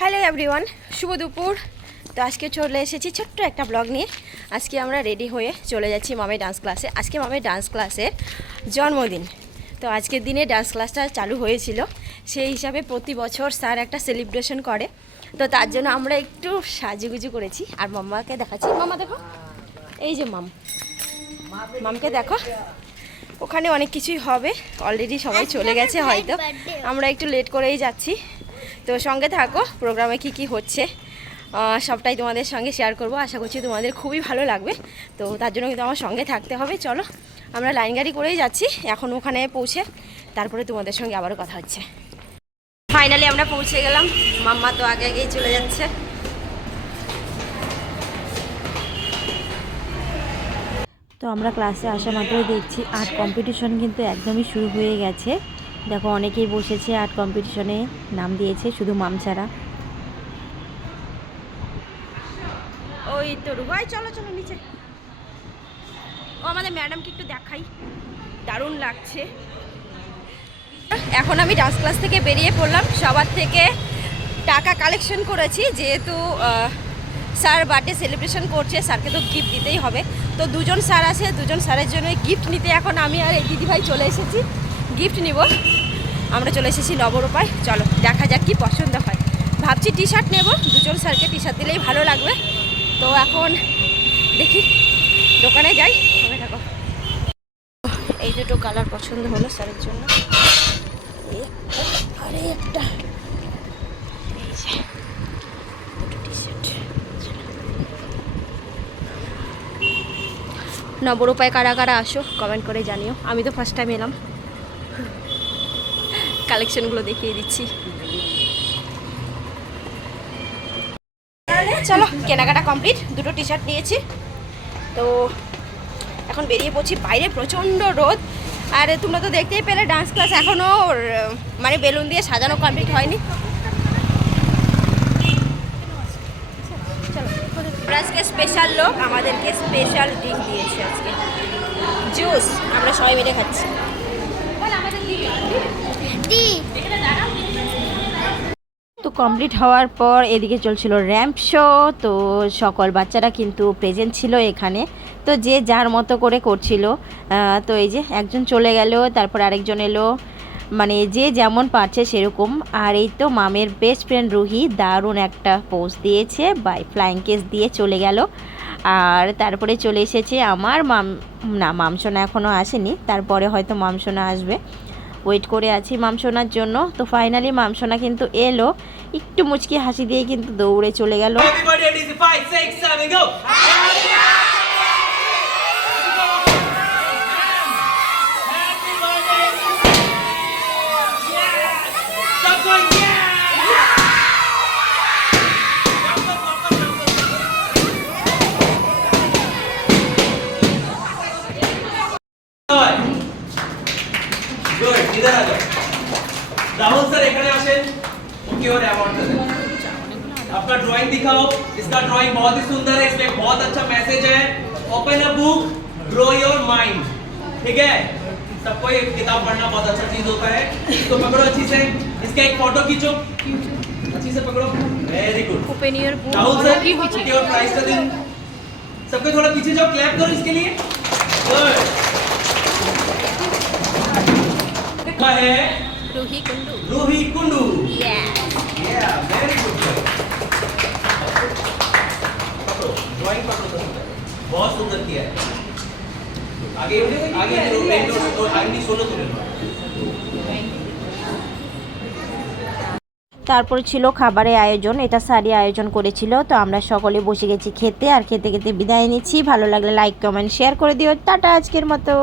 Hello everyone, শুভ দুপুর। তো আজকে চলে এসেছি ছোট্ট একটা ব্লগ নিয়ে। আজকে আমরা রেডি হয়ে চলে যাচ্ছি মামের ডান্স ক্লাসে। আজকে মামের ডান্স ক্লাসের জন্মদিন। তো আজকের দিনে ডান্স ক্লাসটা চালু হয়েছিল, সেই হিসাবে প্রতি বছর স্যার একটা সেলিব্রেশন করে। তো তার জন্য আমরা একটু সাজুগুজু করেছি। আর মাম্মাকে দেখাচ্ছি। মামা দেখো, এই যে মামকে দেখো, ওখানে অনেক কিছুই হবে। অলরেডি সবাই চলে গেছে হয়তো, আমরা একটু লেট করেই যাচ্ছি। তো সঙ্গে থাকো, প্রোগ্রামে কি হচ্ছে সবটাই তোমাদের সঙ্গে শেয়ার করব। আশা করছি তোমাদের খুবই ভালো লাগবে। তো তার জন্য কিন্তু আমার সঙ্গে থাকতে হবে। চলো, আমরা লাইন গাড়ি করেই যাচ্ছি। এখন ওখানে পৌঁছে তারপরে তোমাদের সঙ্গে আবারও কথা হচ্ছে। ফাইনালি আমরা পৌঁছে গেলাম। মাম্মা তো আগে আগেই চলে যাচ্ছে। তো আমরা ক্লাসে আসা মাত্রই দেখছি আর্ট কম্পিটিশন কিন্তু একদমই শুরু হয়ে গেছে। দেখো, অনেকেই বসেছে আর্ট কম্পিটিশনে, নাম দিয়েছে, শুধু মাম ছাড়া। ওই তো ভাই, চলো চলো নিচে। ও আমাদের ম্যাডামকে একটু দেখাই, দারুণ লাগছে। এখন আমি ডান্স ক্লাস থেকে বেরিয়ে পড়লাম। সবার থেকে টাকা কালেকশন করেছি, যেহেতু স্যার বার্থডে সেলিব্রেশন করছে, স্যারকে তো গিফট দিতেই হবে। তো দুজন স্যার আছে, দুজন স্যারের জন্য গিফট নিতে এখন আমি আর এই দিদিভাই চলে এসেছি গিফট নিব। আমরা চলে এসেছি নবরূপায়। চলো দেখা যাক কি পছন্দ হয়। ভাবছি টি শার্ট নেব, দুজন স্যারকে টি শার্ট দিলেই ভালো লাগবে। তো এখন দেখি, দোকানে যাই। সঙ্গে থাকো। এই দুটো কালার পছন্দ হলো স্যারের জন্য। আরে একটা দুটো টি শার্ট। নবরূপায় কারা কারা আসো কমেন্ট করে জানিও। আমি তো ফার্স্ট টাইম এলাম, কালেকশনগুলো দেখিয়ে দিচ্ছি। চলো, কেনাকাটা কমপ্লিট, দুটো টি শার্ট নিয়েছি। তো এখন বেরিয়ে পড়ছি। বাইরে প্রচণ্ড রোদ। আর তোমরা তো দেখতেই পেলে ডান্স ক্লাস এখনও মানে বেলুন দিয়ে সাজানো কমপ্লিট হয়নি। চলো, আজকে স্পেশাল লোক আমাদেরকে স্পেশাল ড্রিঙ্ক দিয়েছে, আজকে জুস। আমরা সবাই মিলে খাচ্ছি। তো কমপ্লিট হওয়ার পর এদিকে চলছিল র্যাম্প শো। তো সকল বাচ্চারা কিন্তু প্রেজেন্ট ছিল এখানে। তো যে যার মতো করে করছিল। তো এই যে একজন চলে গেল, তারপর আরেকজন এলো, মানে যে যেমন পারছে সেরকম। আর এই তো মামের বেস্ট ফ্রেন্ড রুহি দারুণ একটা পোজ দিয়েছে, বাই ফ্লাইং কেস দিয়ে চলে গেল। আর তারপরে চলে এসেছে আমার মামসোনা এখনও আসেনি, তারপরে হয়তো মামসোনা আসবে। ওয়েট করে আছি মামসোনার জন্য। তো ফাইনালি মামসোনা কিন্তু এলো, একটু মুচকি হাসি দিয়ে কিন্তু দৌড়ে চলে গেল। राहुल सर एखाने आसें उनकी ओर अवार्ड दें। आपका ड्राइंग दिखाओ। इसका ड्राइंग बहुत ही सुंदर है, इसमें बहुत अच्छा मैसेज है। Open a book, grow your mind. ठीक है, सबको ये किताब पढ़ना बहुत अच्छा चीज होता है। इसको पकड़ो अच्छी से, इसका एक फोटो खींचो, अच्छी से पकड़ो। Very good. Open your book. Rahul sir की ओर प्राइज का दिन। सबको थोड़ा पीछे जाओ, क्लैप करो इसके लिए। गुड। क्या है? रूही कुंडू। रूही कुंडू। यस, या वेरी गुड। पकड़ो, ड्राइंग पकड़ो तो बहुत सुंदर किया है। आगे आगे आगे सोलो तुम। তারপর ছিল খাবারের আয়োজন, এটা স্যারই আয়োজন করেছিল। তো আমরা সকলে বসে গেছি খেতে, আর খেতে খেতে বিদায় নিচ্ছি। ভালো লাগলে লাইক কমেন্ট শেয়ার করে দিও। টাটা আজকের মতো।